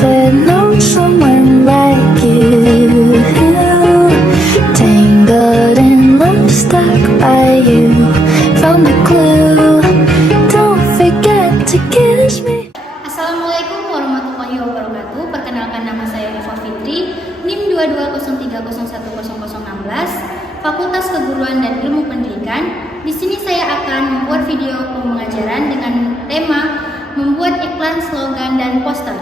never known someone like you. Tangled in love, stuck by you. Found the clue. Don't forget to kiss me. Assalamualaikum warahmatullahi wabarakatuh. Perkenalkan, nama saya Rifa Fitri, NIM 2203010016, Fakultas Keguruan dan Ilmu Pendidikan. Di sini saya akan membuat video pembelajaran dengan tema membuat iklan, slogan, dan poster.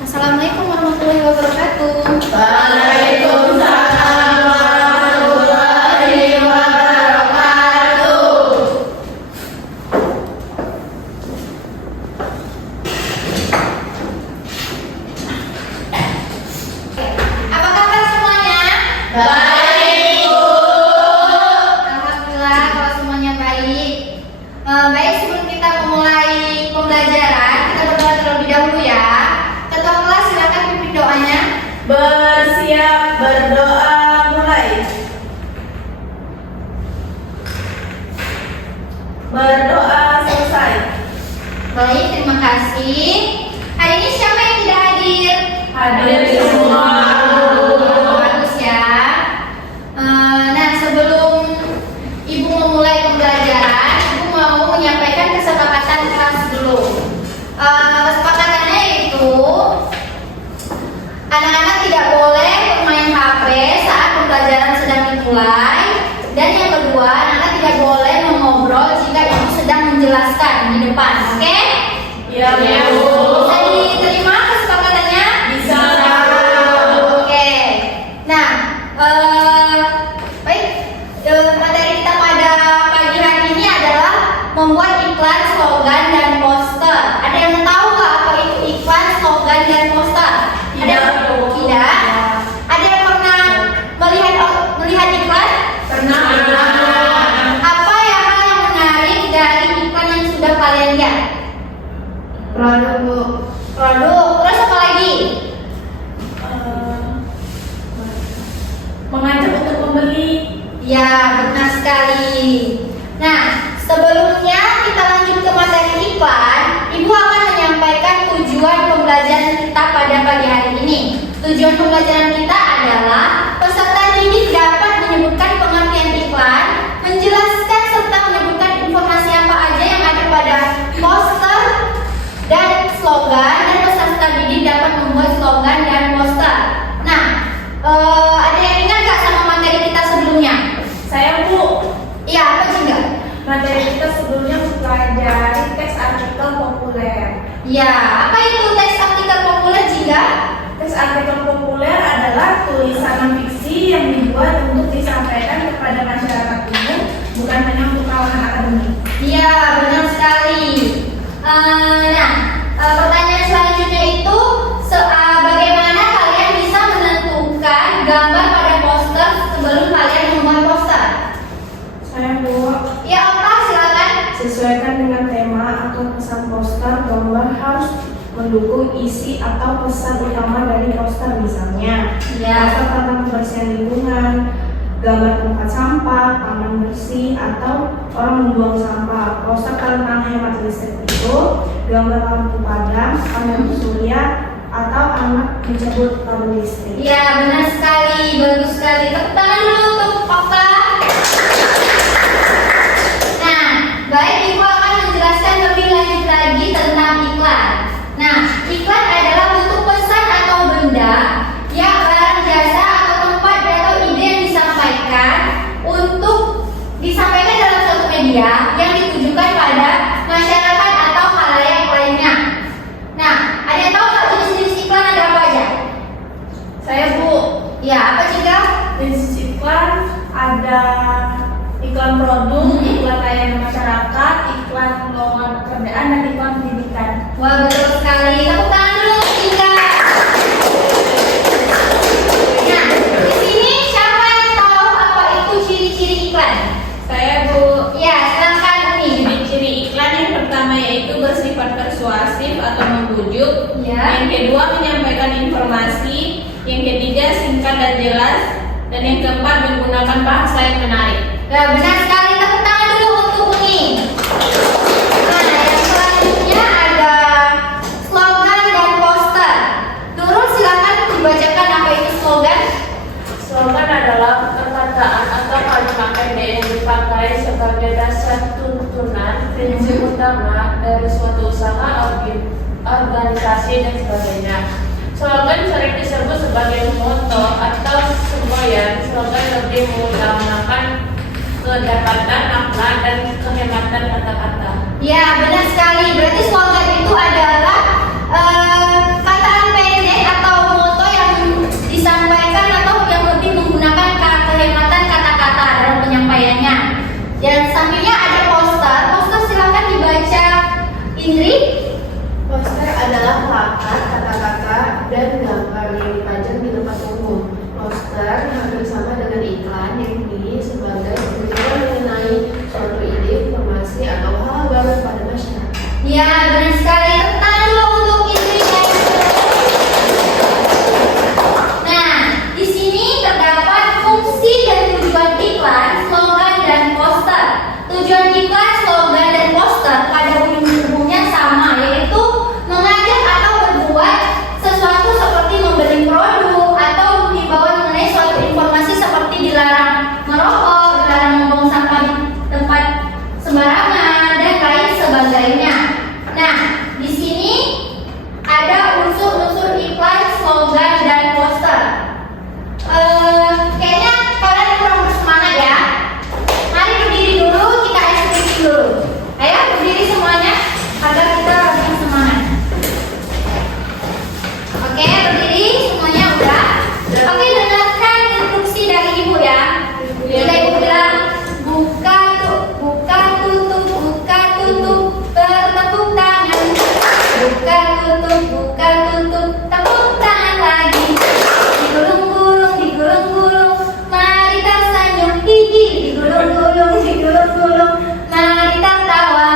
Assalamualaikum warahmatullahi wabarakatuh. Waalaikumsalam warahmatullahi wabarakatuh. Apa kabar semuanya? Baik, Bu. Alhamdulillah kalau semuanya baik. Baik, sebelum kita memulai pembelajaran, kita berdoa terlebih dahulu ya. Ketua kelas silakan pimpin doanya. Bersiap, berdoa, mulai. Berdoa selesai. Baik, terima kasih. Hari ini siapa yang tidak hadir? Hadir semua. Bagus ya. Nah, sebelum Ibu memulai pembelajaran, Ibu mau menyampaikan kesepakatan kelas dulu. Kesepakatannya yaitu anak-anak tidak boleh bermain HP saat pembelajaran sedang dimulai. Dan yang kedua, anak-anak tidak boleh mengobrol jika Ibu sedang menjelaskan di depan. Oke? Iya, Bu. Bisa diterima kesepakatannya? Bisa. Oke. Nah, baik. Materi kita pada pagi hari ini adalah membuat iklan, slogan, dan poster. Ada yang tahu nggak apa itu iklan, slogan, dan poster? Tidak. Tidak. Ada yang pernah melihat iklan? Pernah. Apa ya hal yang menarik dari iklan yang sudah kalian lihat? Produk, Bu. Produk. Terus apa lagi? Mengajak untuk membeli. Ya, benar sekali. Nah, sebelumnya kita lanjut ke materi iklan. Ibu akan menyampaikan tujuan pembelajaran kita pada pagi hari ini. Tujuan pembelajaran kita adalah peserta didik dapat menyebutkan pengertian iklan, menjelaskan serta menyebutkan informasi apa aja yang ada pada poster dan slogan, dan peserta didik dapat membuat slogan dan poster. Nah, ada yang ingat nggak sama materi kita sebelumnya? Saya, Bu. Iya, apa juga? Materi kita sebelumnya mempelajari teks artikel populer. Ya, apa itu teks artikel populer juga? Teks artikel populer adalah tulisan non-fiksi yang dibuat untuk disampaikan kepada masyarakat umum, bukan hanya untuk kalangan akademik. Iya, benar sekali. Pertanyaan selanjutnya itu bagaimana kalian bisa menentukan gambar pada poster sebelum kalian membuat poster? Saya, Bu, Ya, apa? Silakan. sesuaikan dengan tema atau pesan poster, gambar harus mendukung isi atau pesan utama dari poster, misalnya Ya. poster tentang kebersihan lingkungan, gambar tempat sampah, taman bersih, atau orang membuang sampah. Poster tentang hemat listrik itu gambar lampu padam, panel surya, atau anak mencabut kabel listrik. Ya, benar sekali. Bagus sekali. Tepuk tangan dulu untuk Fakta. Nah, baik, Ibu akan menjelaskan lebih lanjut lagi tentang iklan. Nah, iklan adalah bentuk pesan atau benda, ya barang, jasa, atau tempat atau ide yang disampaikan dalam suatu media yang ditujukan pada masyarakat atau khalayak lainnya. Nah, ada yang tahu nggak jenis-jenis iklan ada apa aja? Saya, Bu, Ya, apa juga? jenis iklan ada iklan produk, iklan layanan masyarakat, iklan lowongan pekerjaan, dan iklan pendidikan. Wah, betul sekali. Tepuk tangan dulu untuk Ika. Nah, di sini siapa yang tahu apa itu ciri-ciri iklan? Saya, Bu. Ya, silakan Umi. Ciri-ciri iklan yang pertama yaitu bersifat persuasif atau membujuk. Ya. Yang kedua menyampaikan informasi. Yang ketiga singkat dan jelas. Dan yang keempat menggunakan bahasa yang menarik. Ya, benar sekali. Tepuk tangan dulu untuk Umi. Nah, yang selanjutnya ada slogan dan utama dari suatu usaha, organisasi, dan sebagainya. Slogan sering disebut sebagai moto atau semboyan. Slogan lebih mengutamakan kedapatan makna dan kehematan kata-kata. Ya, benar sekali. Berarti slogan itu adalah kata pendek atau moto yang disampaikan atau yang lebih menggunakan kehematan kata-kata dalam penyampaiannya. Dan sampingnya ada poster. Poster silakan dibaca, Indri. Poster adalah plakat, kata-kata, dan gambar yang dipajang di tempat umum. Poster hampir sama dengan iklan yang dipilih sebagai pemberitahuan mengenai suatu ide, informasi, atau hal baru pada masyarakat. Ya, benar sekali. Tepuk dulu untuk Indri. Nah, di sini terdapat fungsi dan tujuan iklan, slogan, dan poster. Tujuan iklan, slogan, dan poster pada umumnya sama, yaitu mengajak atau berbuat sesuatu seperti membeli produk atau himbauan mengenai suatu informasi seperti dilarang merokok, dilarang membuang sampah di tempat sembarangan, dan lain sebagainya. Nah, di sini ada unsur-unsur iklan, slogan, dan poster. Kayaknya kalian kurang bersemangat ya. Mari berdiri dulu, kita eksekusi dulu. Ayo berdiri semuanya agar kita lebih semangat. Oke, berdiri semuanya udah. Oke, dengarkan instruksi dari ibu ya. Bila ibu bilang buka tutup, bertepuk tangan. Buka tutup, tepuk tangan lagi. Digulung-gulung, mari tersenyum, gigi. Digulung-gulung, mari tertawa.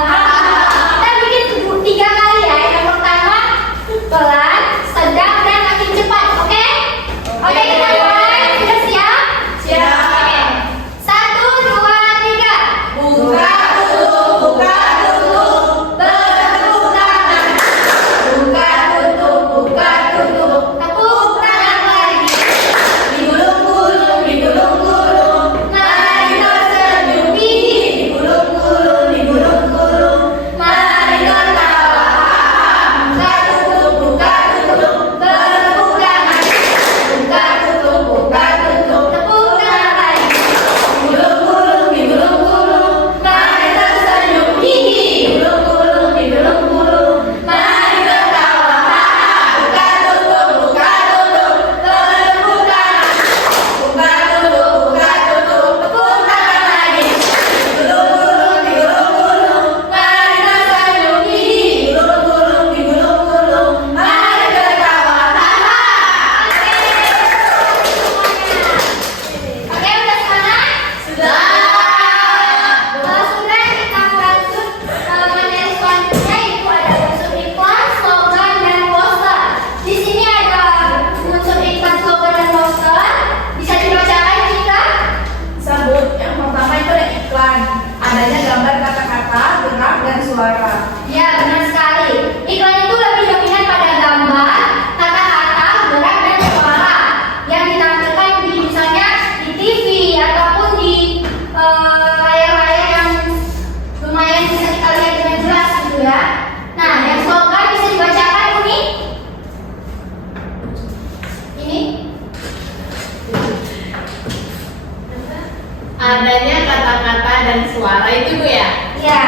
Kita bikin 3 kali ya. Yang pertama pelan, sedang, dan makin cepat. Oke? Oke, kita mulai. Sudah siap? Siap. Oke. 1, 2, 3. Buka tutup, bertepuk tangan. Buka tutup, tepuk tangan lagi. Digulung-gulung, mari tersenyum, gigi. Digulung-gulung, mari tertawa. Buka tutup, bertepuk tangan. Buka tutup, tepuk tangan lagi. Digulung-gulung, mari tersenyum, gigi. Digulung-gulung, mari tertawa. Buka tutup, bertepuk tangan. Buka tutup, tepuk tangan lagi. Digulung-gulung, mari tersenyum, gigi. Digulung-gulung, mari tertawa. Oke, udah semangat? Sudah. Sudah, kita lanjut materi selanjutnya, itu ada unsur iklan, slogan, dan poster. Di sini ada unsur iklan, slogan, dan poster. Bisa dibacakan kita? Sabut. Yang pertama itu ada iklan. Adanya gambar, kata-kata, gerak, dan suara. Ya, benar sekali. Iklan itu lebih dominan pada gambar, kata-kata, gerak, dan suara yang ditampilkan di misalnya di TV ataupun di layar-layar yang lumayan bisa kita lihat dengan jelas gitu ya. Nah, yang slogan bisa dibacakan ini. Adanya kata-kata dan suara itu Bu ya. Ya.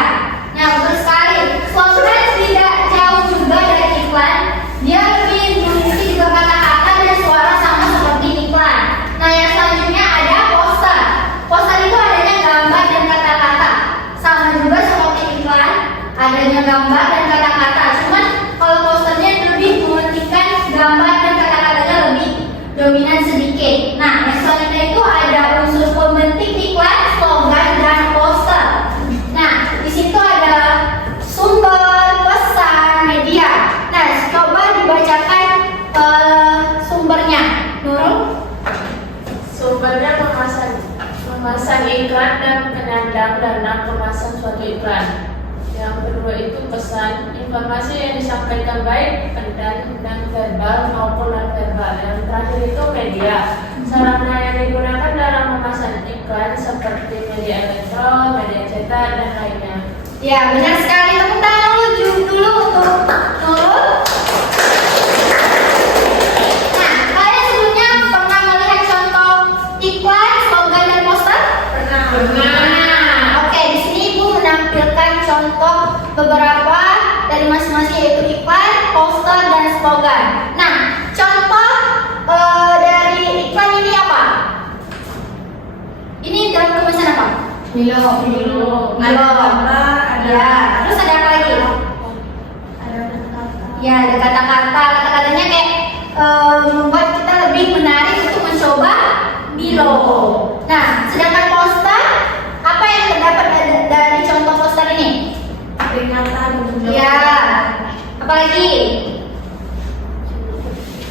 Nah, betul sekali. Slogan tidak jauh juga dari iklan. Dia lebih mengisi juga kata-kata dan suara sama seperti iklan. Nah, yang selanjutnya ada poster. Poster itu adanya gambar dan kata-kata. Sama juga seperti iklan, adanya gambar dan kata-kata. Cuman kalau posternya lebih mementingkan gambar dan kata-katanya lebih dominan sedikit. Nah, yang selanjutnya itu ada unsur pembentik iklan, slogan, dan poster. Nah, di situ ada sumber, pesan, media. Nah, coba dibacakan sumbernya. Nurul? Sumbernya memasang iklan dan penyandang dalam kemasan suatu iklan. Yang kedua itu pesan, informasi yang disampaikan baik dan verbal maupun non verbal. Yang terakhir itu media, sarana yang digunakan dalam memasang iklan seperti media elektron, media cetak, dan lainnya. Ya, benar sekali. Tepuk tangan dulu untuk Nurul. Nah, kalian sebelumnya pernah melihat contoh iklan, slogan, dan poster? Pernah. Oke, di sini Ibu menampilkan contoh beberapa dari masing-masing, yaitu iklan, poster, dan slogan. Nah, contoh dari iklan ini apa? Ini dalam kemasan apa? Milo. Milo. Ada Ya, terus ada apa lagi? ada kata-kata. Ya, ada kata-kata. Kata-katanya kayak membuat kita lebih menarik untuk mencoba Milo. Nah, sedangkan poster, apa yang terdapat dari contoh poster ini? Peringatan untuk Ya, apalagi?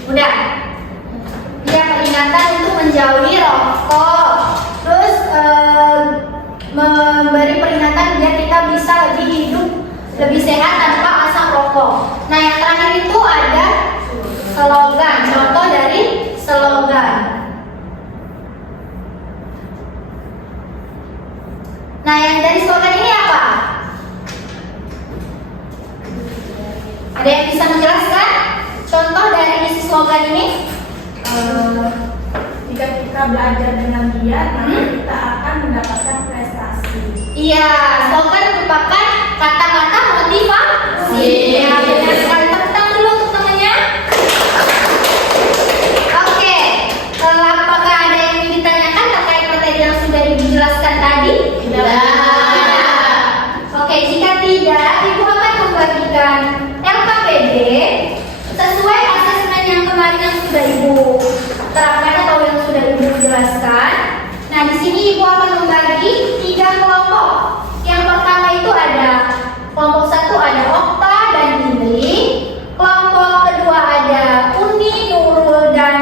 Udah. Ya, peringatan untuk menjauhi rokok. Terus memberi peringatan biar kita bisa lebih hidup, lebih sehat tanpa asap rokok. Nah, yang terakhir itu ada slogan. Contoh dari slogan. Nah, yang dari slogan ini apa? Ada yang bisa menjelaskan contoh dari isi slogan ini? Jika kita belajar dengan giat, maka kita akan mendapatkan prestasi. Iya, slogan merupakan kata-kata motivasi. Ya, benar sekali. Tepuk tangan dulu untuk temannya. Oke, apakah ada yang ingin ditanyakan terkait materi yang sudah dijelaskan tadi? Tidak. Oke, jika tidak, Ibu akan membagikan LKPD sesuai asesmen yang kemarin yang sudah Ibu terapkan atau yang sudah Ibu jelaskan. Nah, di sini Ibu akan membagi 3 kelompok. Yang pertama itu ada kelompok 1 ada Okta dan Indri. Kelompok kedua ada Uni, Nurul, dan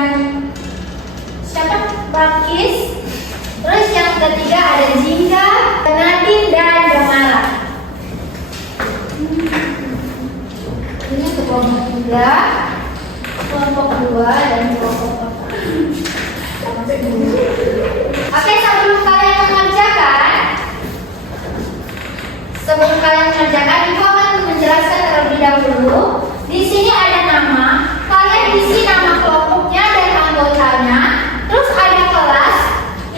siapa? Bakis. Terus yang ketiga ada Jingga, Nadine, dan Damara. Ini untuk kelompok 3, kelompok 2, dan kelompok 4. Oke, sebelum kalian mengerjakan, Ibu akan menjelaskan terlebih dahulu. Di sini ada nama, kalian isi nama kelompoknya dan anggotanya. Terus ada kelas,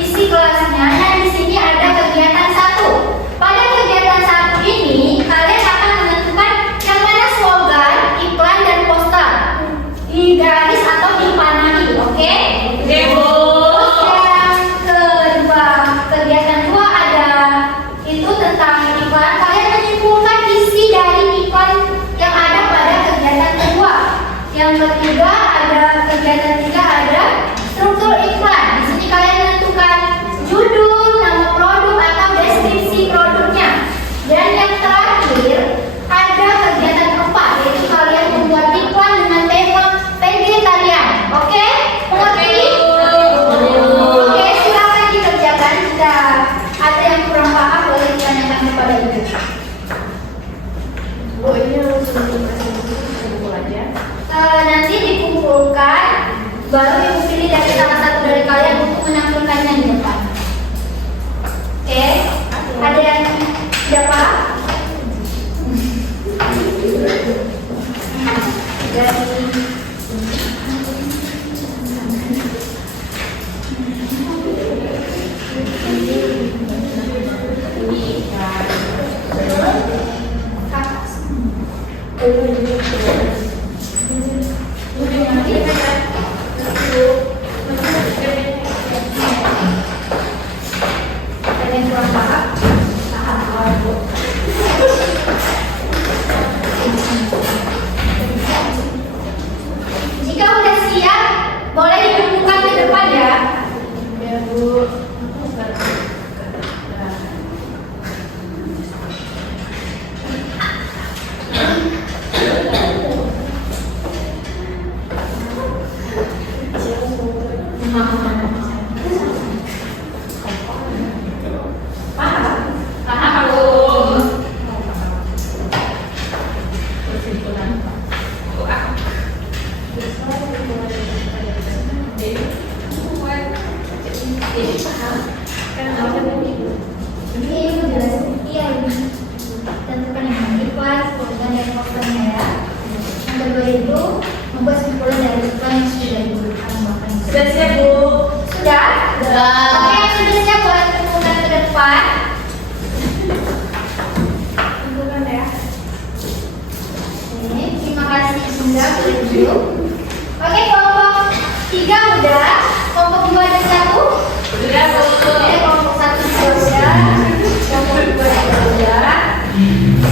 isi kelasnya, dan di sini ada kegiatan 1. Pada kegiatan 1 ini, kalian akan menentukan yang mana slogan, iklan, dan poster. Di garis atau dipanahi, oke? Kegiatan 2 ada itu tentang iklan. Kalian menyimpulkan isi dari iklan yang ada pada kegiatan kedua. Yang ketiga ada kegiatan 3 ada struktur iklan. Di sini kalian menentukan judul, nama produk atau deskripsi produknya. Dan yang terakhir ada kegiatan 4, yaitu kalian membuat iklan dengan tema vegetarian. Oke? Mengerti? Oke, silakan dikerjakan. Jika ada yang kurang paham boleh ditanyakan kepada Ibu. Bu, ini langsung dikumpul aja. Nanti dikumpulkan, baru Ibu pilih dari salah satu dari kalian untuk menampilkannya di depan. Oke? Ada yang tidak paham? Ada yang kurang paham? Jika udah siap, boleh dikumpulkan ke depan ya. Ya, Bu. Ini Ibu jelasin. Iya, Ibu. dan posternya ya. Yang kedua itu membuat simpulan dari iklan yang sudah ditambahkan. Sudah siap, Bu? Sudah? Oke, yang sudah siap boleh tepungkan ke depan. Tentukan ya. Oke, terima kasih sudah duduk. Oke, kelompok 3 udah, kelompok 2 ada 1. Sudah, Bu. Oke, kelompok 1 juga udah, kelompok 2 juga udah.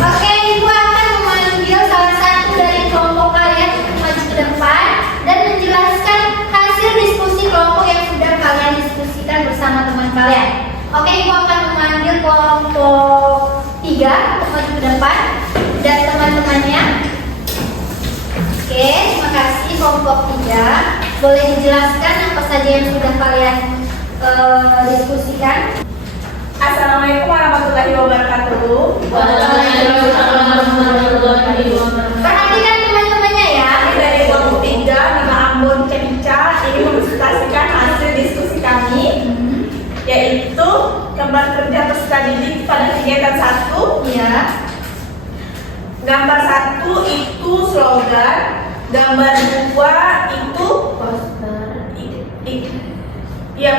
Oke, Ibu akan memanggil salah satu dari kelompok kalian untuk maju ke depan dan menjelaskan hasil diskusi kelompok yang sudah kalian diskusikan bersama teman kalian. Oke, Ibu akan memanggil kelompok 3 untuk maju ke depan dan teman-temannya. Oke, terima kasih kelompok 3. Boleh dijelaskan apa saja yang sudah kalian diskusikan? Assalamualaikum warahmatullahi wabarakatuh. Perhatikan teman-temannya ya. Kami dari kelompok 3, Nama Ambon Cemica, ini mempresentasikan hasil diskusi kami, yaitu gambar kerja peserta didik pada kegiatan 1. Iya. Gambar 1 itu slogan, gambar 2 itu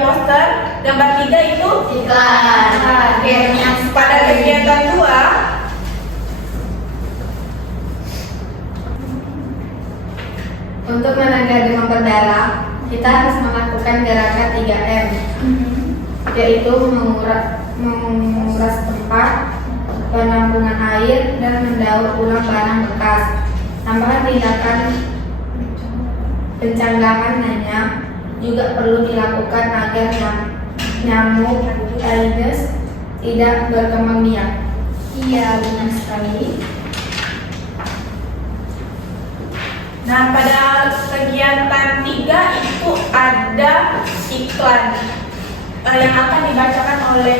poster, gambar 3 itu Iklan. Oke, pada kegiatan 2 Untuk menaga demam berdarah, kita harus melakukan gerakan 3M, yaitu menguras tempat, penampungan air, dan mendaur ulang barang bekas. Tambahan tindakan pencanggahan nanya juga perlu dilakukan agar nyamuk Aedes tidak berkembang biak. Iya, benar sekali. Nah, pada kegiatan 3 itu ada iklan yang akan dibacakan oleh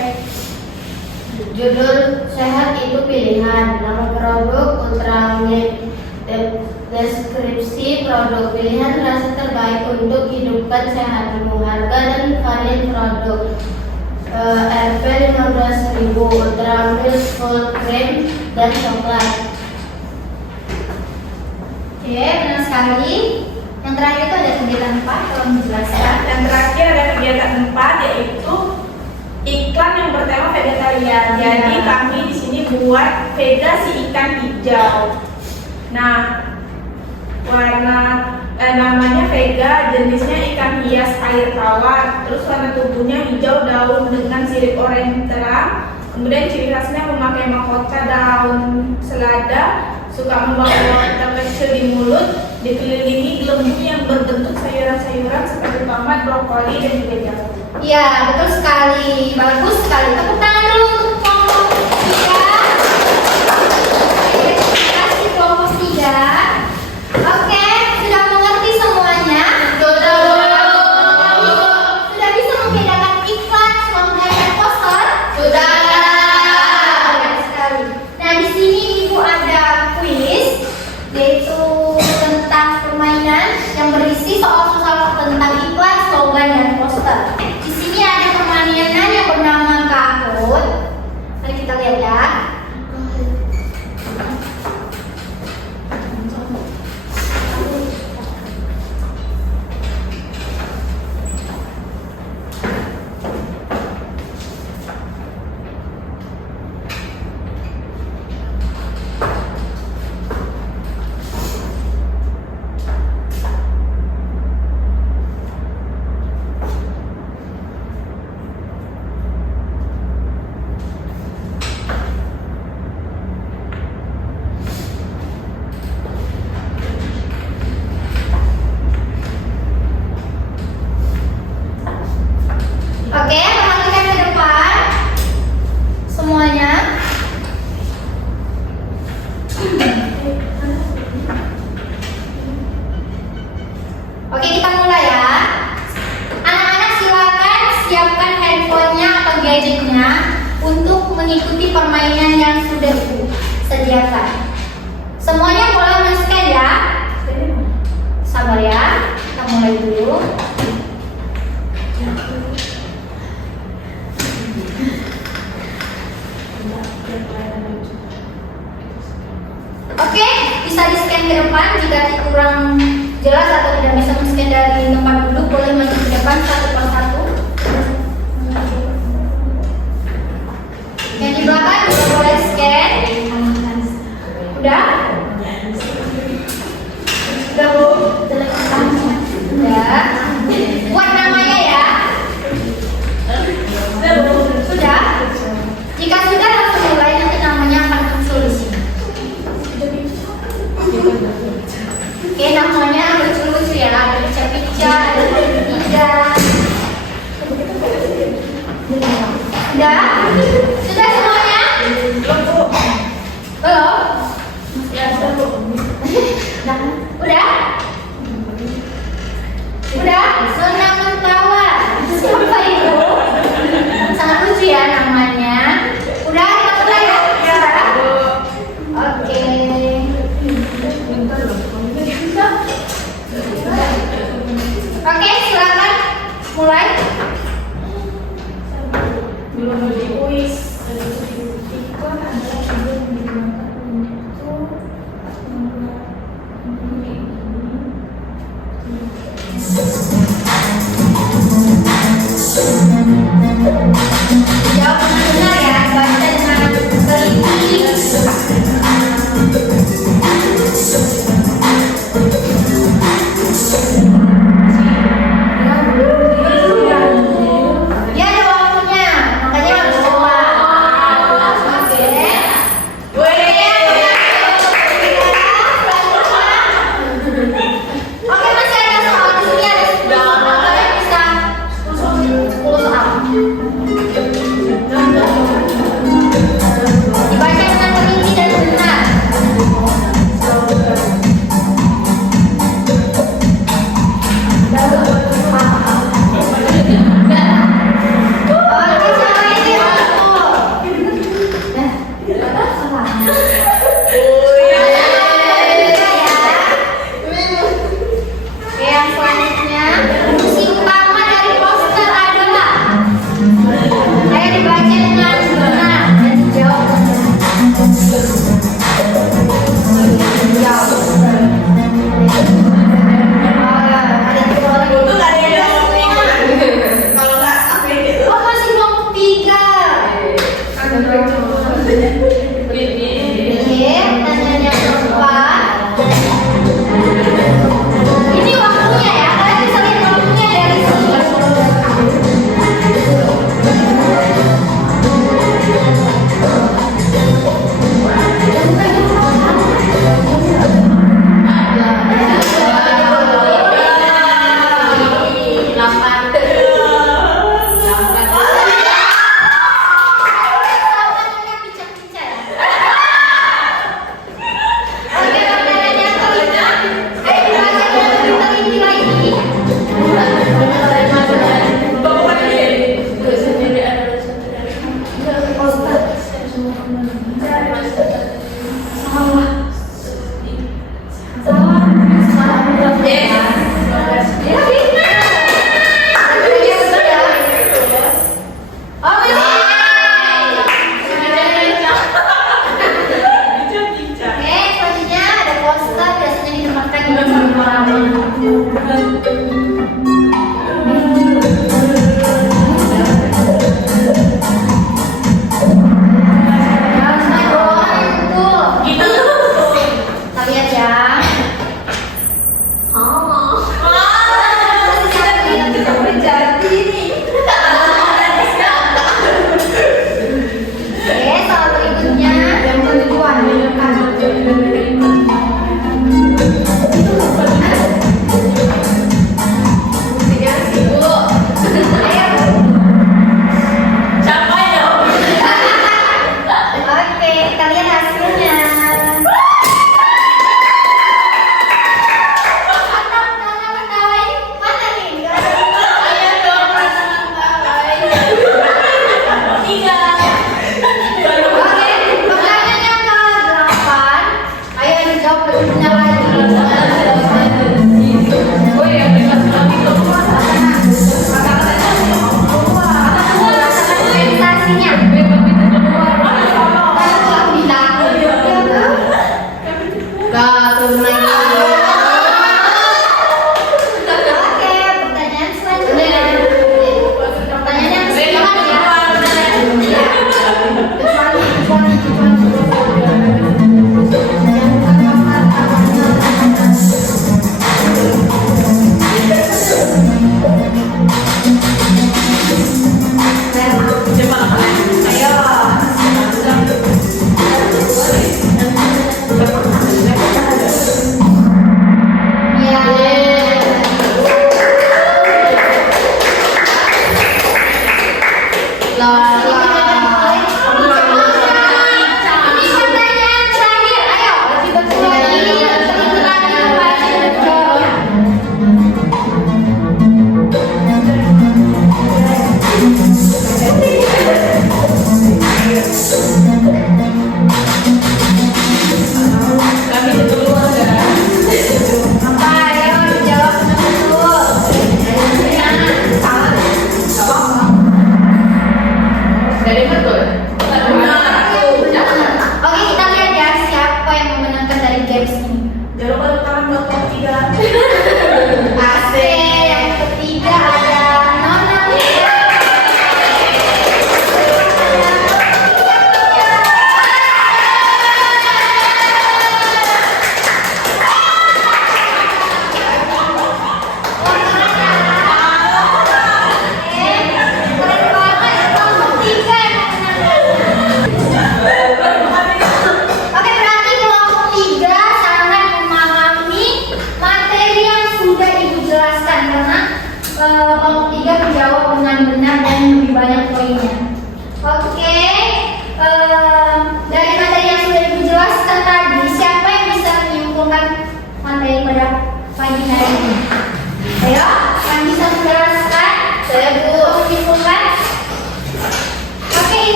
Judul sehat itu pilihan, nama produk, ultramilk, deskripsi produk pilihan rasa terbaik untuk hidupkan sehatmu, harga dan varian produk. Rp 15.000, ultramilk full cream dan coklat. Oke, benar sekali. Yang terakhir itu ada kegiatan 4, tolong dijelaskan. yang terakhir ada kegiatan 4, yaitu iklan yang bertema vegetarian. Jadi kami di sini buat vega si ikan hijau. Nah, namanya vega, jenisnya ikan hias air tawar. Terus warna tubuhnya hijau daun dengan sirip oranye terang. Kemudian ciri khasnya memakai mahkota daun selada, suka membawa water kecil di mulut, dikelilingi gelembung yang berbentuk sayuran-sayuran seperti tomat, brokoli, dan juga jagung. Iya, betul sekali. Bagus sekali. Tepuk tangan dulu untuk kelompok 3. Oke, terima kasih kelompok 3. Oke, sudah mengerti semuanya? Sudah bisa membedakan iklan, slogan, dan poster? Sudah. Bagus sekali. Nah, di sini Ibu ada kuis, yaitu tentang permainan yang berisi soal-soal tentang iklan, slogan, dan poster. Di sini ada permainan yang bernama Kahoot. Mari kita lihat ya. Oke, perhatikan ke depan semuanya. Oke, kita mulai ya. Anak-anak silakan siapkan handphonenya atau gadgetnya untuk mengikuti permainan yang sudah Ibu sediakan. Semuanya boleh men-scan ya. Sabar ya, kita mulai dulu. Oke, bisa di-scan ke depan. Jika kurang jelas atau tidak bisa men-scan dari tempat duduk, boleh maju ke depan satu persatu. Yang di belakang juga boleh scan. Udah? Udah Bu? Udah. Buat namanya ya. Sudah? Jika sudah langsung mulai, nanti namanya akan muncul di sini. Oke, namanya lucu-lucu ya. Ada pica-pica, ada tiga. Sudah? Sudah semuanya? Belum? Ya, sudah Bu. Udah? Udah? Senang tertawa. Siapa itu? Sangat lucu ya namanya. Udah, kita mulai ya? Sudah? Oke. Oke, silakan mulai. Iklan adalah video yang digunakan untuk Jawab dengan benar ya, baca dengan teliti. Dia ada waktunya, makanya harus cepat. Oke, masih ada soal di sini, ada 10 soal. Kalian bisa 10 soal. Dibaca dengan teliti dan benar. Oke, siapa ini? Oke, yang selanjutnya, fungsi utama dari poster adalah. Ayo dibaca dengan benar dan dijawab. Jawab. Ada tiga orang. Oh, masih belum tiga. Oke, pertanyaan yang keempat. Ini waktunya ya, kalian bisa lihat waktunya dari sini. Namanya pica-pica ya. Oke, pertanyaan yang kelima. Dibaca dengan teliti lagi. Oke, selanjutnya ada poster biasanya ditempatkan di belakang ruangan. Harus naik ruangan itu. Kita lihat ya. Oke, soal berikutnya yang kedua. Oke, kita lihat hasilnya. Ketawa-ketawain mana nih? Oke, pertanyaan yang ke-8. Ayo dijawab lebih benar lagi. Presentasinya.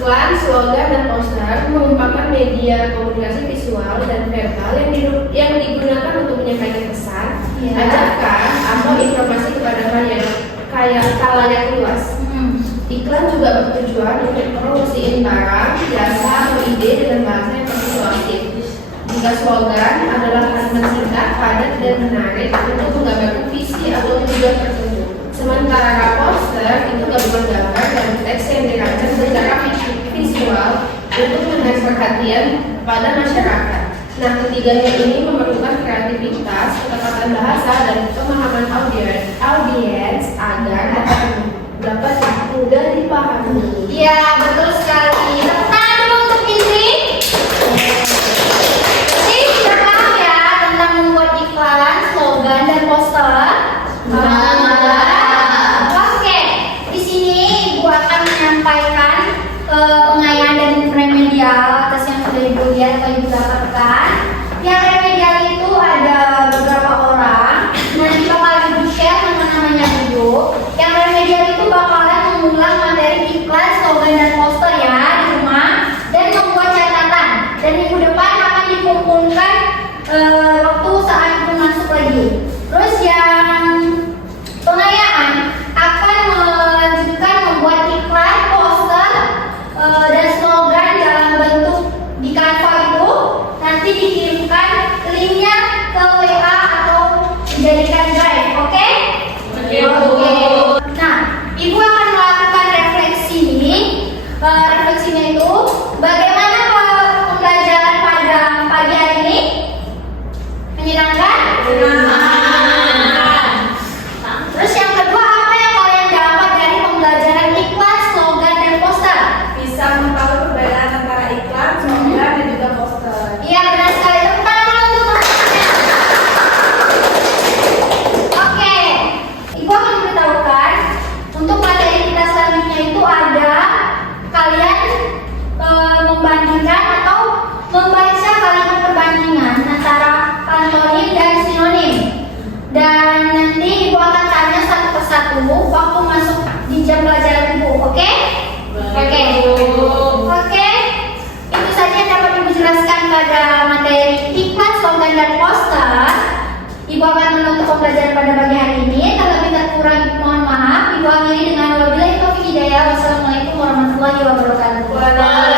Iklan, slogan, dan poster merupakan media komunikasi visual dan verbal yang digunakan untuk menyampaikan pesan, Iya. ajakan, atau informasi kepada khalayak luas. Iklan juga bertujuan untuk promosiin barang, jasa, atau ide dengan bahasa yang persuasif. Jika slogan adalah kalimat singkat, padat, dan menarik untuk menggambarkan visi atau tujuan tertentu. Sementara poster itu gabungan gambar dan teks yang dirancang secara visual untuk menarik perhatian pada masyarakat. Nah, ketiganya ini memerlukan kreativitas, ketepatan bahasa, dan pemahaman audiens agar dapat mudah dipahami. Iya, betul sekali. Tepuk tangan dulu untuk Indri. Jadi sudah paham ya tentang membuat iklan, slogan, dan poster? Oke, di sini Ibu akan menyampaikan pengayaan dan remedial atas yang sudah Ibu lihat atau Ibu dapatkan. Yang remedial itu ada beberapa orang. Nanti bakal Ibu share nama-namanya dulu. Yang remedial itu bakalan mengulang materi iklan, slogan, dan poster ya di rumah dan membuat catatan. Dan minggu depan akan dikumpulkan waktu saat Ibu masuk lagi. Terus yang pengayaan akan melanjutkan membuat iklan, poster, dan slogan dalam bentuk di Canva itu. Nanti dikirimkan linknya ke WA atau dijadikan drive, oke? Oke. Nah, Ibu akan melakukan refleksi ini. Refleksinya itu bagaimana pembelajaran pada pagi hari ini? Menyenangkan? Terus yang kedua, apa yang kalian dapat dari pembelajaran iklan, slogan, dan poster? Bisa mengetahui perbedaan antara iklan, slogan, dan juga poster. Iya, benar sekali. Tepuk tangan dulu untuk teman-teman. Oke, Ibu akan memberitahukan untuk materi kita selanjutnya itu ada kalian membandingkan atau membaca kalimat perbandingan antara antonim dan sinonim. Dan nanti Ibu akan tanya satu persatu waktu masuk di jam pelajaran Ibu, oke? Oke. Oke. Itu saja yang dapat Ibu jelaskan pada materi iklan, slogan, dan poster. Ibu akan menutup pembelajaran pada pagi hari ini. Terlebih terkurang mohon maaf. Ibu akhiri dengan wabillahi taufiq hidayah. Wassalamualaikum warahmatullahi wabarakatuh.